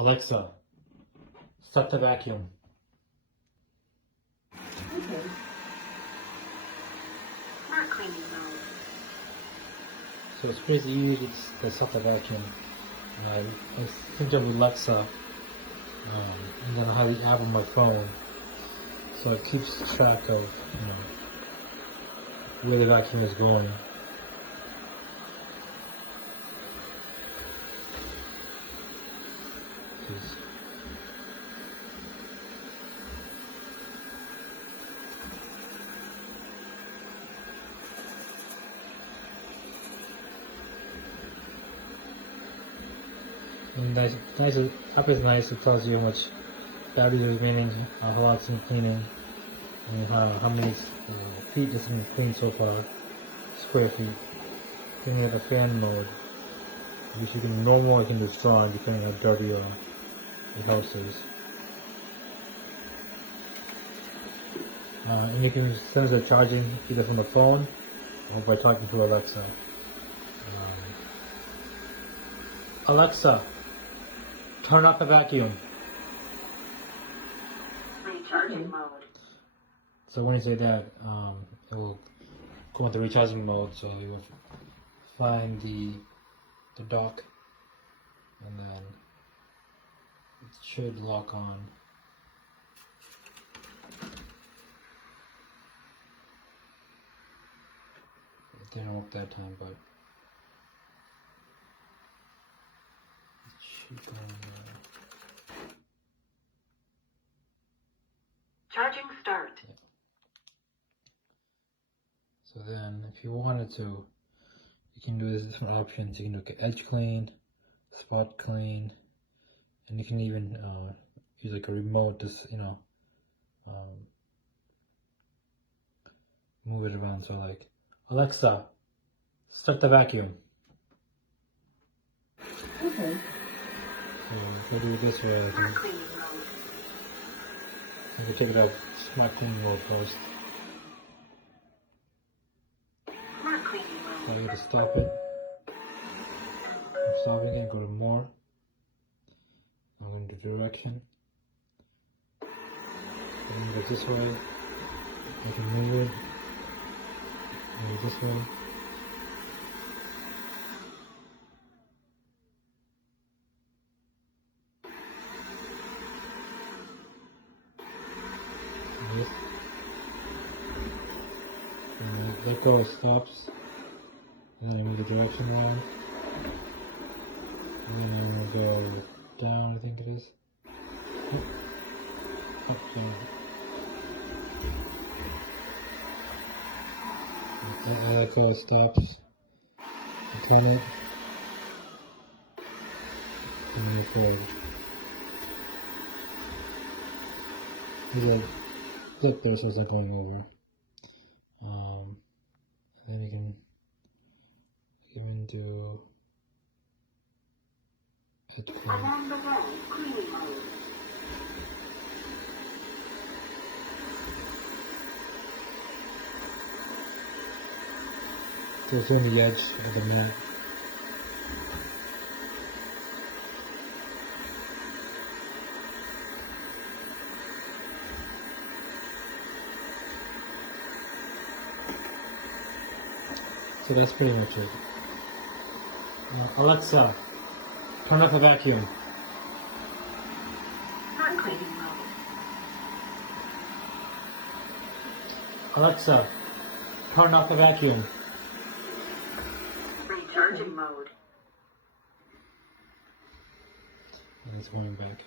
Alexa, start the vacuum. Okay. Not cleaning mode. So it's pretty easy to start the vacuum. I think of Alexa, and then I have the app on my phone, so it keeps track of where the vacuum is going. And app is nice. It tells you how much battery is remaining, how long it's been cleaning, and how many feet it's been cleaned so far, square feet. Then you have a fan mode, which you can normal or you can do strong, depending on how dirty your house is. And you can send the charging either from the phone or by talking to Alexa. Alexa, turn off the vacuum. Recharging mode. So when you say that, it will go into recharging mode. So you will find the dock, and then it should lock on. It didn't work that time, but it should go on there. Charging start. Yeah. So then, if you wanted to, you can do these different options. You can look at edge clean, spot clean, and you can even use like a remote to move it around. So like, Alexa, start the vacuum. Okay. So if I do it this way, I Not can cleaning mode. check it out. Smart cleaning mode first. Not cleaning So mode. I got to stop it. I'm stopping it. Go to more. I'm going to direction. And go this way. I can move it. Move this way. This. And let go, it stops. And then I move the direction around. And then I'm going to go down, I think it is. Up, down. I let go, it stops. I turn it. And move forward. There's a flip there so it's not going over. Then you can do edge clean. Along the wall, cleaning mode. So it's on the edge of the mat. So that's pretty much it. Alexa, turn off the vacuum. Not cleaning mode. Alexa, turn off the vacuum. Recharging mode. And it's going back.